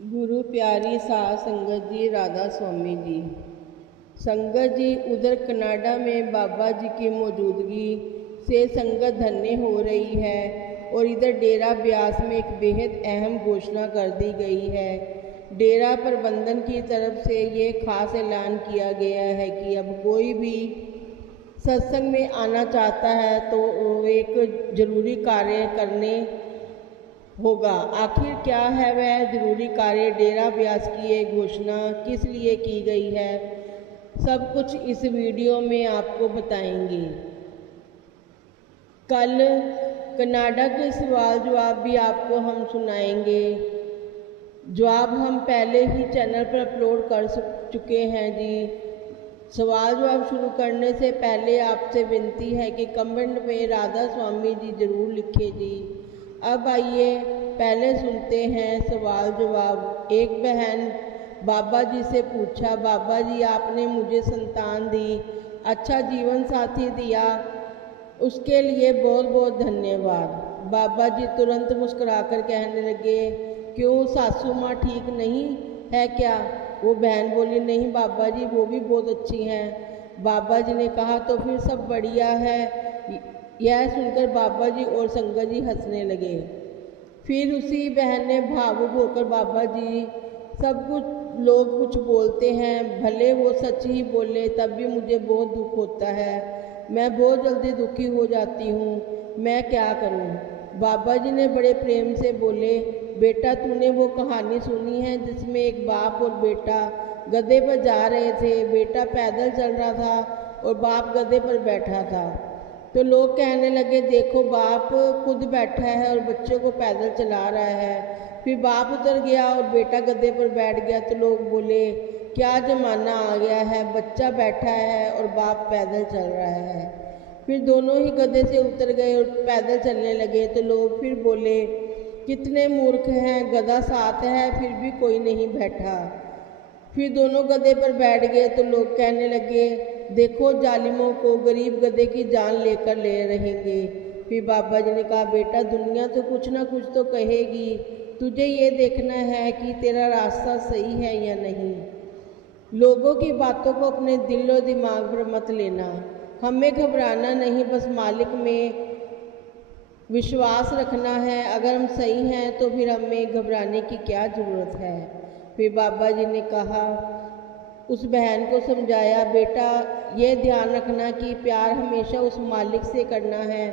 गुरु प्यारी साध संगत जी, राधा स्वामी जी। संगत जी, उधर कनाडा में बाबा जी की मौजूदगी से संगत धन्य हो रही है और इधर डेरा ब्यास में एक बेहद अहम घोषणा कर दी गई है। डेरा प्रबंधन की तरफ से ये खास ऐलान किया गया है कि अब कोई भी सत्संग में आना चाहता है तो एक जरूरी कार्य करने होगा। आखिर क्या है वह जरूरी कार्य? डेरा ब्यास की ये घोषणा किस लिए की गई है, सब कुछ इस वीडियो में आपको बताएंगे। कल कनाडा के सवाल जवाब भी आपको हम सुनाएंगे। जवाब हम पहले ही चैनल पर अपलोड कर चुके हैं जी। सवाल जवाब शुरू करने से पहले आपसे विनती है कि कमेंट में राधा स्वामी जी जरूर लिखें जी। अब आइए पहले सुनते हैं सवाल जवाब। एक बहन बाबा जी से पूछा, बाबा जी आपने मुझे संतान दी, अच्छा जीवन साथी दिया, उसके लिए बहुत बहुत धन्यवाद। बाबा जी तुरंत मुस्कुराकर कहने लगे, क्यों सासू माँ ठीक नहीं है क्या? वो बहन बोली, नहीं बाबा जी वो भी बहुत अच्छी हैं। बाबा जी ने कहा तो फिर सब बढ़िया है। यह सुनकर बाबा जी और संगत जी हंसने लगे। फिर उसी बहन ने भावुक होकर, बाबा जी सब कुछ लोग कुछ बोलते हैं, भले वो सच ही बोले तब भी मुझे बहुत दुख होता है, मैं बहुत जल्दी दुखी हो जाती हूँ, मैं क्या करूँ? बाबा जी ने बड़े प्रेम से बोले, बेटा तूने वो कहानी सुनी है जिसमें एक बाप और बेटा गधे पर जा रहे थे। बेटा पैदल चल रहा था और बाप गधे पर बैठा था। तो लोग कहने लगे, देखो बाप खुद बैठा है और बच्चों को पैदल चला रहा है। फिर बाप उतर गया और बेटा गधे पर बैठ गया। तो लोग बोले, क्या ज़माना आ गया है, बच्चा बैठा है और बाप पैदल चल रहा है। फिर दोनों ही गधे से उतर गए और पैदल चलने लगे। तो लोग फिर बोले, कितने मूर्ख हैं, गधा साथ है फिर भी कोई नहीं बैठा। फिर दोनों गधे पर बैठ गए। तो लोग कहने लगे, देखो जालिमों को, गरीब गधे की जान लेकर ले रहेंगे। फिर बाबा जी ने कहा, बेटा दुनिया तो कुछ ना कुछ तो कहेगी, तुझे ये देखना है कि तेरा रास्ता सही है या नहीं। लोगों की बातों को अपने दिल और दिमाग पर मत लेना। हमें घबराना नहीं, बस मालिक में विश्वास रखना है। अगर हम सही हैं तो फिर हमें घबराने की क्या ज़रूरत है। फिर बाबा जी ने कहा, उस बहन को समझाया, बेटा ये ध्यान रखना कि प्यार हमेशा उस मालिक से करना है,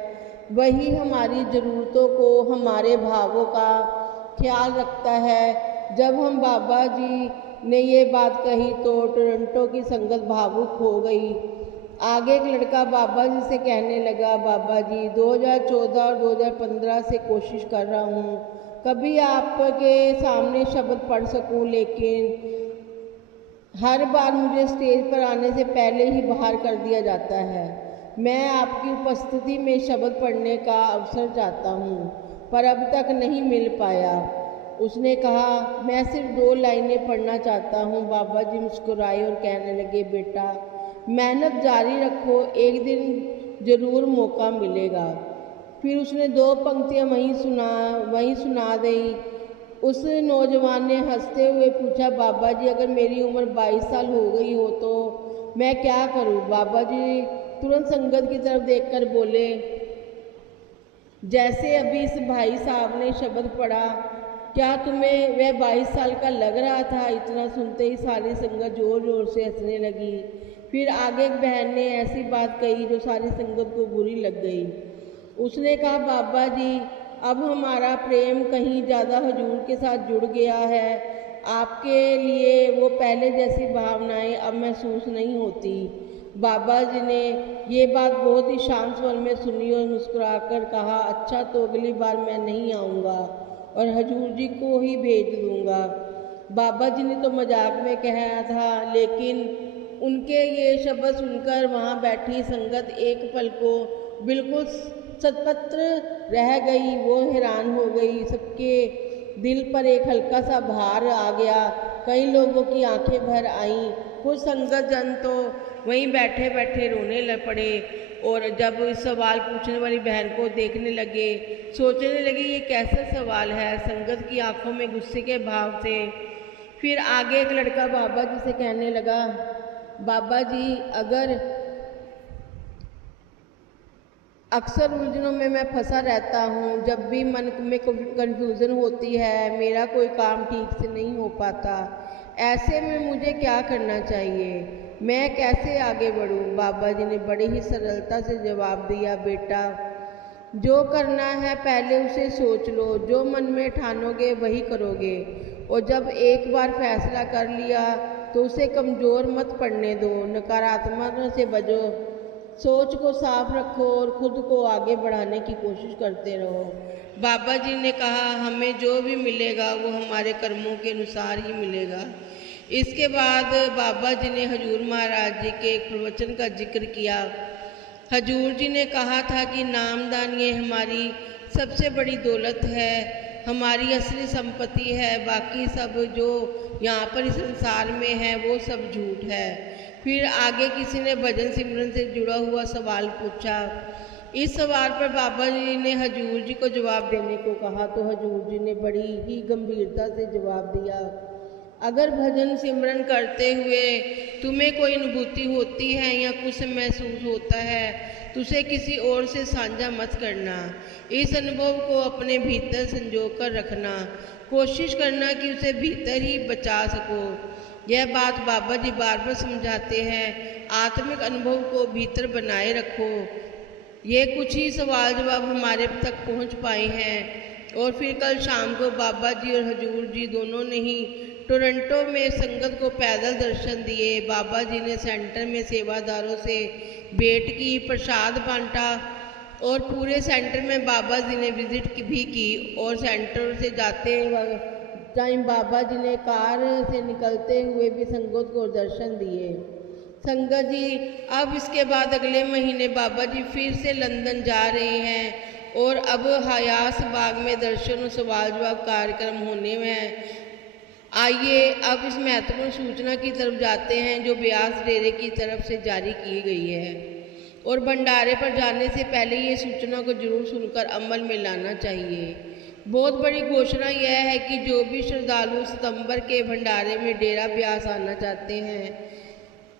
वही हमारी ज़रूरतों को, हमारे भावों का ख्याल रखता है। जब हम बाबा जी ने ये बात कही तो टोरंटो की संगत भावुक हो गई। आगे एक लड़का बाबा जी से कहने लगा, बाबा जी 2014 और 2015 से कोशिश कर रहा हूँ कभी आपके सामने शब्द पढ़ सकूँ, लेकिन हर बार मुझे स्टेज पर आने से पहले ही बाहर कर दिया जाता है। मैं आपकी उपस्थिति में शब्द पढ़ने का अवसर चाहता हूँ, पर अब तक नहीं मिल पाया। उसने कहा, मैं सिर्फ 2 लाइनें पढ़ना चाहता हूँ। बाबा जी मुस्कुराए और कहने लगे, बेटा मेहनत जारी रखो, एक दिन जरूर मौका मिलेगा। फिर उसने 2 पंक्तियाँ वहीं सुना दी। उस नौजवान ने हंसते हुए पूछा, बाबा जी अगर मेरी उम्र 22 साल हो गई हो तो मैं क्या करूं? बाबा जी तुरंत संगत की तरफ देखकर बोले, जैसे अभी इस भाई साहब ने शब्द पढ़ा, क्या तुम्हें वह 22 साल का लग रहा था? इतना सुनते ही सारी संगत जोर जोर से हंसने लगी। फिर आगे एक बहन ने ऐसी बात कही जो सारी संगत को बुरी लग गई। उसने कहा, बाबा जी अब हमारा प्रेम कहीं ज़्यादा हुजूर के साथ जुड़ गया है। आपके लिए वो पहले जैसी भावनाएं अब महसूस नहीं होती। बाबा जी ने ये बात बहुत ही शांत स्वर में सुनी और मुस्कुराकर कहा, अच्छा तो अगली बार मैं नहीं आऊँगा और हजूर जी को ही भेज दूँगा। बाबा जी ने तो मजाक में कहा था, लेकिन उनके ये शब्द सुनकर वहाँ बैठी संगत एक पल को बिल्कुल सतपत्र रह गई। वो हैरान हो गई, सबके दिल पर एक हल्का सा भार आ गया। कई लोगों की आंखें भर आईं। कुछ संगत जन तो वहीं बैठे बैठे रोने लग पड़े और जब इस सवाल पूछने वाली बहन को देखने लगे, सोचने लगे ये कैसा सवाल है। संगत की आंखों में गुस्से के भाव थे। फिर आगे एक लड़का बाबा जी से कहने लगा, बाबा जी अक्सर उलझनों में मैं फंसा रहता हूँ। जब भी मन में कन्फ्यूज़न होती है, मेरा कोई काम ठीक से नहीं हो पाता। ऐसे में मुझे क्या करना चाहिए? मैं कैसे आगे बढ़ूँ? बाबा जी ने बड़ी ही सरलता से जवाब दिया, बेटा जो करना है पहले उसे सोच लो। जो मन में ठानोगे वही करोगे, और जब एक बार फैसला कर लिया तो उसे कमज़ोर मत पड़ने दो। नकारात्मकता से बचो, सोच को साफ रखो और खुद को आगे बढ़ाने की कोशिश करते रहो। बाबा जी ने कहा, हमें जो भी मिलेगा वो हमारे कर्मों के अनुसार ही मिलेगा। इसके बाद बाबा जी ने हजूर महाराज जी के एक प्रवचन का जिक्र किया। हजूर जी ने कहा था कि नामदान ये हमारी सबसे बड़ी दौलत है, हमारी असली संपत्ति है। बाकी सब जो यहाँ पर इस संसार में है वो सब झूठ है। फिर आगे किसी ने भजन सिमरन से जुड़ा हुआ सवाल पूछा। इस सवाल पर बाबा जी ने हजूर जी को जवाब देने को कहा तो हजूर जी ने बड़ी ही गंभीरता से जवाब दिया, अगर भजन सिमरन करते हुए तुम्हें कोई अनुभूति होती है या कुछ महसूस होता है तो उसे किसी और से साझा मत करना। इस अनुभव को अपने भीतर संजो कर रखना, कोशिश करना कि उसे भीतर ही बचा सको। यह बात बाबा जी बार बार समझाते हैं, आत्मिक अनुभव को भीतर बनाए रखो। ये कुछ ही सवाल जवाब हमारे तक पहुंच पाए हैं। और फिर कल शाम को बाबा जी और हजूर जी दोनों ने ही टोरंटो में संगत को पैदल दर्शन दिए। बाबा जी ने सेंटर में सेवादारों से भेंट की, प्रसाद बांटा और पूरे सेंटर में बाबा जी ने विजिट भी की। और सेंटर से जाते टाइम बाबा जी ने कार से निकलते हुए भी संगत को दर्शन दिए। संगत जी अब इसके बाद अगले महीने बाबा जी फिर से लंदन जा रहे हैं और अब हयास बाग में दर्शन और सवाल जवाब कार्यक्रम होने में है। आइए अब इस महत्वपूर्ण सूचना की तरफ जाते हैं जो ब्यास डेरे की तरफ से जारी की गई है। और भंडारे पर जाने से पहले ये सूचना को जरूर सुनकर अमल में लाना चाहिए। बहुत बड़ी घोषणा यह है कि जो भी श्रद्धालु सितंबर के भंडारे में डेरा ब्यास आना चाहते हैं,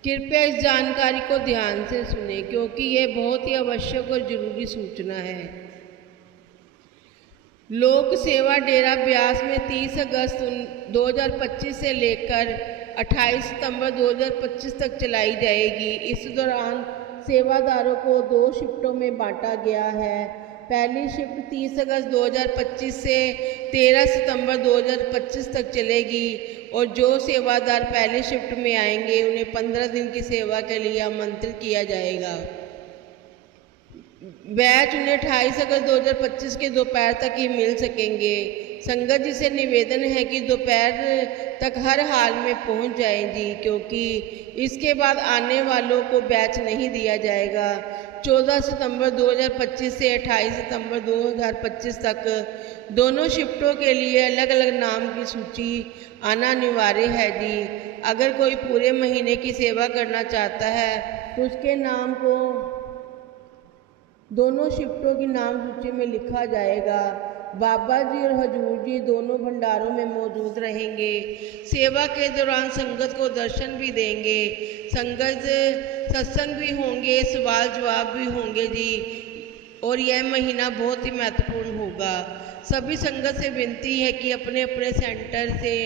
कृपया इस जानकारी को ध्यान से सुने क्योंकि ये बहुत ही आवश्यक और जरूरी सूचना है। लोक सेवा डेरा ब्यास में 30 अगस्त 2025 से लेकर 28 सितंबर 2025 तक चलाई जाएगी। इस दौरान सेवादारों को 2 शिफ्टों में बांटा गया है। पहली शिफ्ट 30 अगस्त 2025 से 13 सितंबर 2025 तक चलेगी और जो सेवादार पहली शिफ्ट में आएंगे उन्हें 15 दिन की सेवा के लिए आमंत्रित किया जाएगा। बैच उन्हें 28 अगस्त 2025 के दोपहर तक ही मिल सकेंगे। संगत जी से निवेदन है कि दोपहर तक हर हाल में पहुंच जाएं जी, क्योंकि इसके बाद आने वालों को बैच नहीं दिया जाएगा। 14 सितंबर 2025 से 28 सितंबर 2025 तक दोनों शिफ्टों के लिए अलग अलग नाम की सूची आना अनिवार्य है जी। अगर कोई पूरे महीने की सेवा करना चाहता है तो उसके नाम को दोनों शिफ्टों की नाम सूची में लिखा जाएगा। बाबा जी और हजूर जी दोनों भंडारों में मौजूद रहेंगे। सेवा के दौरान संगत को दर्शन भी देंगे, संगत सत्संग भी होंगे, सवाल जवाब भी होंगे जी। और यह महीना बहुत ही महत्वपूर्ण होगा। सभी संगत से विनती है कि अपने अपने सेंटर से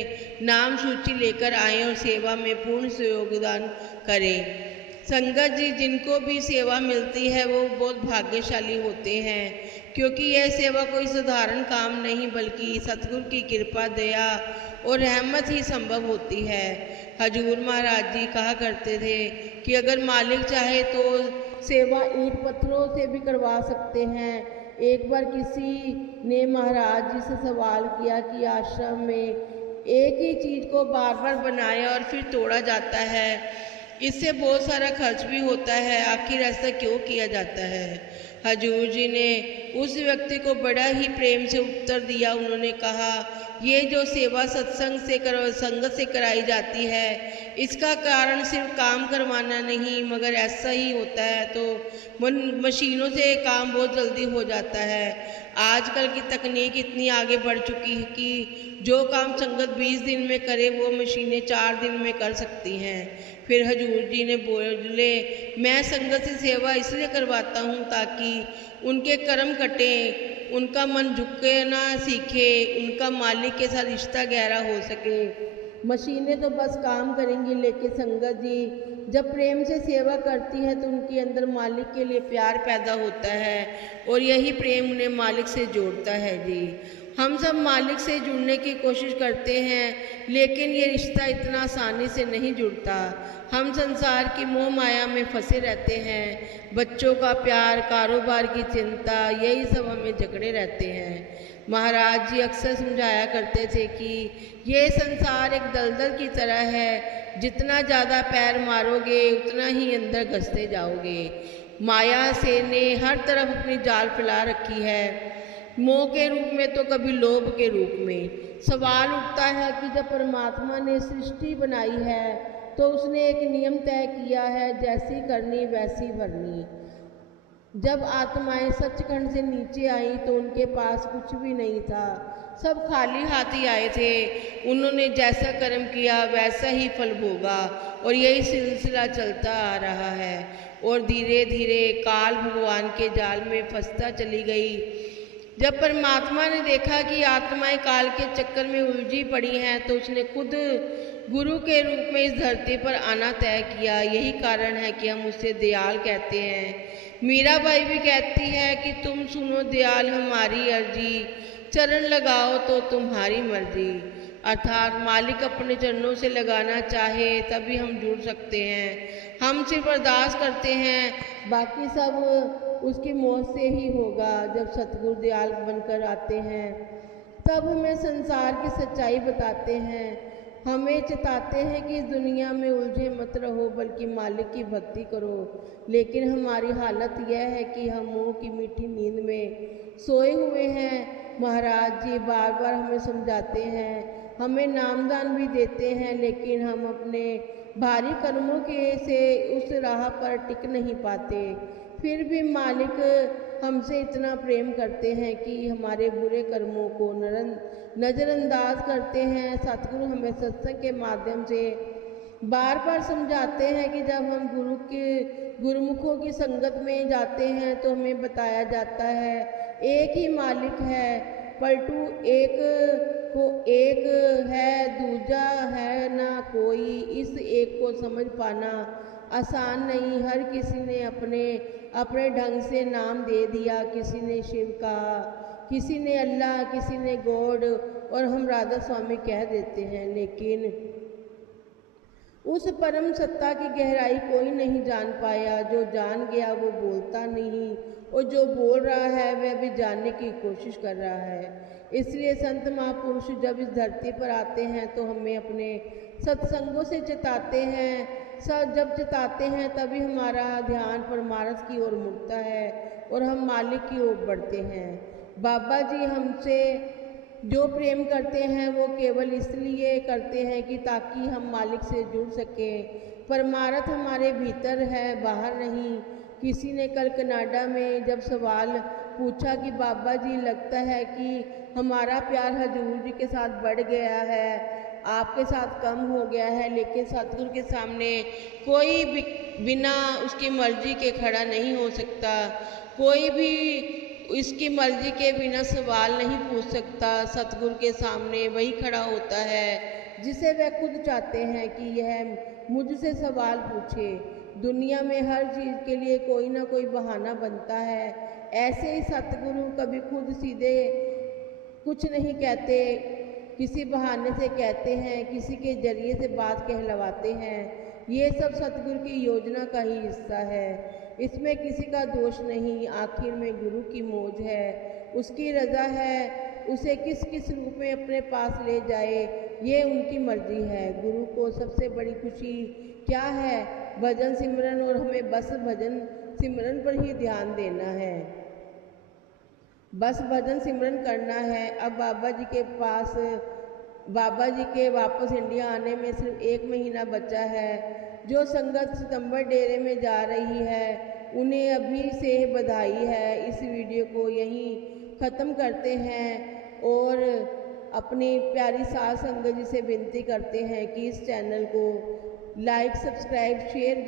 नाम सूची लेकर आएं और सेवा में पूर्ण योगदान करें। संगत जी जिनको भी सेवा मिलती है वो बहुत भाग्यशाली होते हैं, क्योंकि यह सेवा कोई साधारण काम नहीं बल्कि सतगुरु की कृपा, दया और रहमत ही संभव होती है। हजूर महाराज जी कहा करते थे कि अगर मालिक चाहे तो सेवा ईंट पत्थरों से भी करवा सकते हैं। एक बार किसी ने महाराज जी से सवाल किया कि आश्रम में एक ही चीज़ को बार बार बनाया और फिर तोड़ा जाता है, इससे बहुत सारा खर्च भी होता है, आखिर ऐसा क्यों किया जाता है? हजूर जी ने उस व्यक्ति को बड़ा ही प्रेम से उत्तर दिया। उन्होंने कहा, ये जो सेवा सत्संग से संगत से कराई जाती है, इसका कारण सिर्फ काम करवाना नहीं, मगर ऐसा ही होता है तो मशीनों से काम बहुत जल्दी हो जाता है। आजकल की तकनीक इतनी आगे बढ़ चुकी है कि जो काम संगत 20 दिन में करे वो मशीनें 4 दिन में कर सकती हैं। फिर हजूर जी ने बोले, मैं संगत से सेवा इसलिए करवाता हूँ ताकि उनके कर्म कटें, उनका मन झुके ना सीखे, उनका मालिक के साथ रिश्ता गहरा हो सके। मशीनें तो बस काम करेंगी, लेकिन संगत जी जब प्रेम से सेवा करती है तो उनके अंदर मालिक के लिए प्यार पैदा होता है और यही प्रेम उन्हें मालिक से जोड़ता है जी। हम सब मालिक से जुड़ने की कोशिश करते हैं, लेकिन ये रिश्ता इतना आसानी से नहीं जुड़ता। हम संसार की मोह माया में फंसे रहते हैं। बच्चों का प्यार, कारोबार की चिंता, यही सब हमें जकड़े रहते हैं। महाराज जी अक्सर समझाया करते थे कि ये संसार एक दलदल की तरह है, जितना ज़्यादा पैर मारोगे उतना ही अंदर घसते जाओगे। माया से ने हर तरफ अपनी जाल फैला रखी है, मोह के रूप में तो कभी लोभ के रूप में। सवाल उठता है कि जब परमात्मा ने सृष्टि बनाई है तो उसने एक नियम तय किया है, जैसी करनी वैसी भरनी। जब आत्माएं सचखंड से नीचे आई तो उनके पास कुछ भी नहीं था, सब खाली हाथ ही आए थे। उन्होंने जैसा कर्म किया वैसा ही फल भोगा और यही सिलसिला चलता आ रहा है। और धीरे धीरे काल भगवान के जाल में फंसता चली गई। जब परमात्मा ने देखा कि आत्माएं काल के चक्कर में उलझी पड़ी हैं तो उसने खुद गुरु के रूप में इस धरती पर आना तय किया। यही कारण है कि हम उसे दयाल कहते हैं। मीराबाई भी कहती है कि तुम सुनो दयाल हमारी अर्जी, चरण लगाओ तो तुम्हारी मर्जी। अर्थात मालिक अपने चरणों से लगाना चाहे तभी हम जुड़ सकते हैं। हम सिर्फ अरदास करते हैं, बाकी सब उसकी मौत से ही होगा। जब सतगुरु दयाल बनकर आते हैं तब हमें संसार की सच्चाई बताते हैं, हमें चिताते हैं कि इस दुनिया में उलझे मत रहो, बल्कि मालिक की भक्ति करो। लेकिन हमारी हालत यह है कि हम मोह की मीठी नींद में सोए हुए हैं। महाराज जी बार बार हमें समझाते हैं, हमें नामदान भी देते हैं, लेकिन हम अपने भारी कर्मों के से उस राह पर टिक नहीं पाते। फिर भी मालिक हमसे इतना प्रेम करते हैं कि हमारे बुरे कर्मों को नज़रअंदाज करते हैं। सतगुरु हमें सत्संग के माध्यम से बार बार समझाते हैं कि जब हम गुरुमुखों की संगत में जाते हैं तो हमें बताया जाता है एक ही मालिक है, पलटू एक को एक है, दूजा है ना कोई। इस एक को समझ पाना आसान नहीं। हर किसी ने अपने ढंग से नाम दे दिया। किसी ने शिव कहा, किसी ने अल्लाह, किसी ने गॉड, और हम राधा स्वामी कह देते हैं। लेकिन उस परम सत्ता की गहराई कोई नहीं जान पाया। जो जान गया वो बोलता नहीं, और जो बोल रहा है वह भी जानने की कोशिश कर रहा है। इसलिए संत महापुरुष जब इस धरती पर आते हैं तो हमें अपने सत्संगों से चिताते हैं। जब चिताते हैं तभी हमारा ध्यान परमार्थ की ओर मुड़ता है और हम मालिक की ओर बढ़ते हैं। बाबा जी हमसे जो प्रेम करते हैं वो केवल इसलिए करते हैं कि ताकि हम मालिक से जुड़ सकें। परमार्थ हमारे भीतर है, बाहर नहीं। किसी ने कल कनाडा में जब सवाल पूछा कि बाबा जी लगता है कि हमारा प्यार हजूर जी के साथ बढ़ गया है, आपके साथ कम हो गया है, लेकिन सतगुरु के सामने कोई भी बिना उसकी मर्जी के खड़ा नहीं हो सकता। कोई भी इसकी मर्जी के बिना सवाल नहीं पूछ सकता। सतगुरु के सामने वही खड़ा होता है जिसे वह खुद चाहते हैं कि यह मुझसे सवाल पूछे। दुनिया में हर चीज़ के लिए कोई ना कोई बहाना बनता है। ऐसे ही सतगुरु कभी खुद सीधे कुछ नहीं कहते, किसी बहाने से कहते हैं, किसी के जरिए से बात कहलवाते हैं। ये सब सतगुरु की योजना का ही हिस्सा है, इसमें किसी का दोष नहीं। आखिर में गुरु की मौज है, उसकी रज़ा है, उसे किस किस रूप में अपने पास ले जाए ये उनकी मर्जी है। गुरु को सबसे बड़ी खुशी क्या है? भजन सिमरन, और हमें बस भजन सिमरन पर ही ध्यान देना है। बस भजन सिमरन करना है। अब बाबा जी के वापस इंडिया आने में सिर्फ 1 महीना बचा है। जो संगत सितंबर डेरे में जा रही है उन्हें अभी से बधाई है। इस वीडियो को यहीं ख़त्म करते हैं और अपनी प्यारी साध संगत जी से विनती करते हैं कि इस चैनल को लाइक, सब्सक्राइब, शेयर